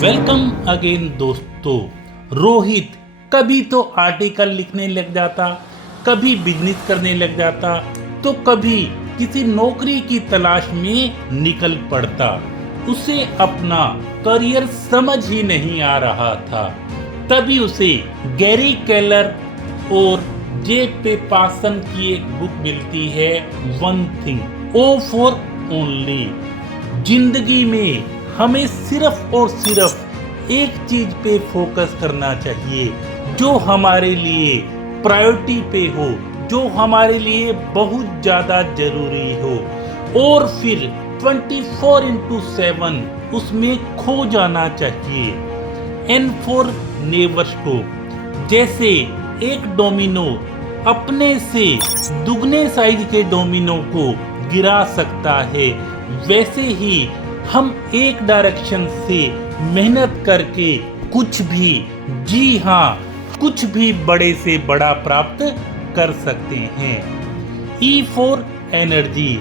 Welcome again दोस्तों। रोहित कभी तो आर्टिकल लिखने लग जाता, कभी बिजनेस करने लग जाता, तो कभी किसी नौकरी की तलाश में निकल पड़ता। उसे अपना करियर समझ ही नहीं आ रहा था। तभी उसे गैरी केलर और जे पे पासन की एक बुक मिलती है, one thing, O for only. जिंदगी में हमें सिर्फ और सिर्फ एक चीज पे फोकस करना चाहिए जो हमारे लिए प्रायोरिटी पे हो, जो हमारे लिए बहुत ज्यादा जरूरी हो, और फिर 24/7 उसमें खो जाना चाहिए। N for never stop. जैसे एक डोमिनो अपने से दुगने साइज के डोमिनो को गिरा सकता है, वैसे ही हम एक डायरेक्शन से मेहनत करके कुछ भी, जी हाँ, कुछ भी बड़े से बड़ा प्राप्त कर सकते हैं। E for energy.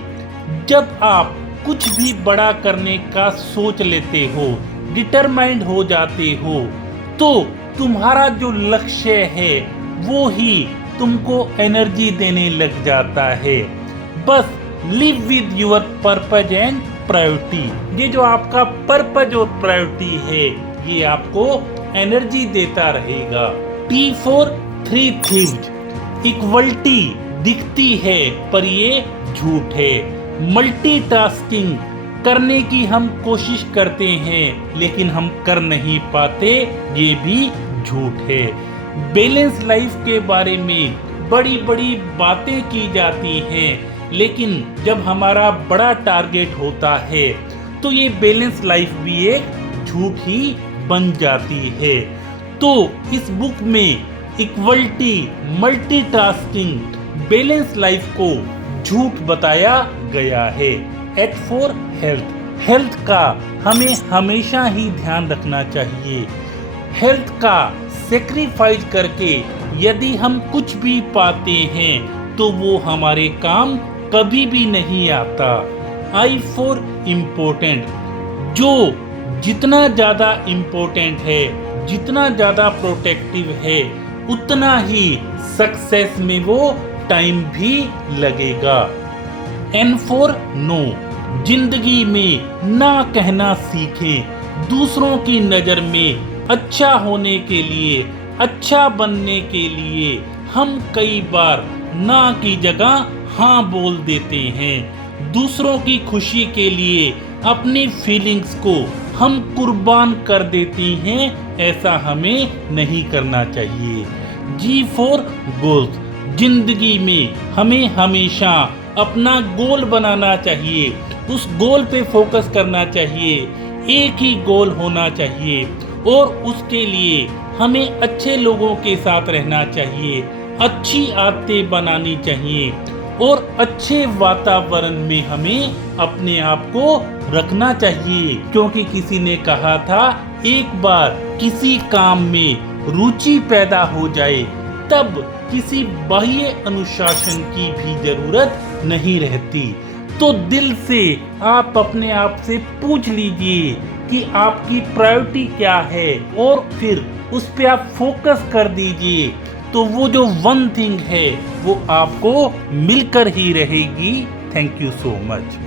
जब आप कुछ भी बड़ा करने का सोच लेते हो, डिटरमाइंड हो जाते हो, तो तुम्हारा जो लक्ष्य है वो ही तुमको एनर्जी देने लग जाता है। बस live with your purpose and priority. ये जो आपका पर्पज और प्रायोरिटी है, ये आपको एनर्जी देता रहेगा। T for three thieves. Equality दिखती है पर ये झूठ है। मल्टीटास्किंग करने की हम कोशिश करते हैं लेकिन हम कर नहीं पाते, ये भी झूठ है। बैलेंस लाइफ के बारे में बड़ी बड़ी बातें की जाती हैं, लेकिन जब हमारा बड़ा टारगेट होता है तो ये बैलेंस लाइफ भी एक झूठ ही बन जाती है। तो इस बुक में इक्वलिटी, मल्टीटास्किंग, बैलेंस लाइफ को झूठ बताया गया है। H for health. हेल्थ का हमें हमेशा ही ध्यान रखना चाहिए। हेल्थ का सेक्रीफाइस करके यदि हम कुछ भी पाते हैं तो वो हमारे काम कभी भी नहीं आता। I for important. जो जितना ज्यादा इम्पोर्टेंट है, जितना ज्यादा प्रोटेक्टिव है, उतना ही सक्सेस में वो टाइम भी लगेगा। N for no. जिंदगी में ना कहना सीखें। दूसरों की नजर में अच्छा होने के लिए, अच्छा बनने के लिए हम कई बार ना की जगह हाँ बोल देते हैं। दूसरों की खुशी के लिए अपनी फीलिंग्स को हम कुर्बान कर देते हैं, ऐसा हमें नहीं करना चाहिए। जी फॉर गोल्स। जिंदगी में हमें हमेशा अपना गोल बनाना चाहिए, उस गोल पे फोकस करना चाहिए, एक ही गोल होना चाहिए, और उसके लिए हमें अच्छे लोगों के साथ रहना चाहिए, अच्छी आदतें बनानी चाहिए, और अच्छे वातावरण में हमें अपने आप को रखना चाहिए। क्योंकि किसी ने कहा था, एक बार किसी काम में रुचि पैदा हो जाए तब किसी बाह्य अनुशासन की भी जरूरत नहीं रहती। तो दिल से आप अपने आप से पूछ लीजिए कि आपकी प्रायोरिटी क्या है, और फिर उस पे आप फोकस कर दीजिए, तो वो जो वन थिंग है वो आपको मिलकर ही रहेगी। Thank you so much.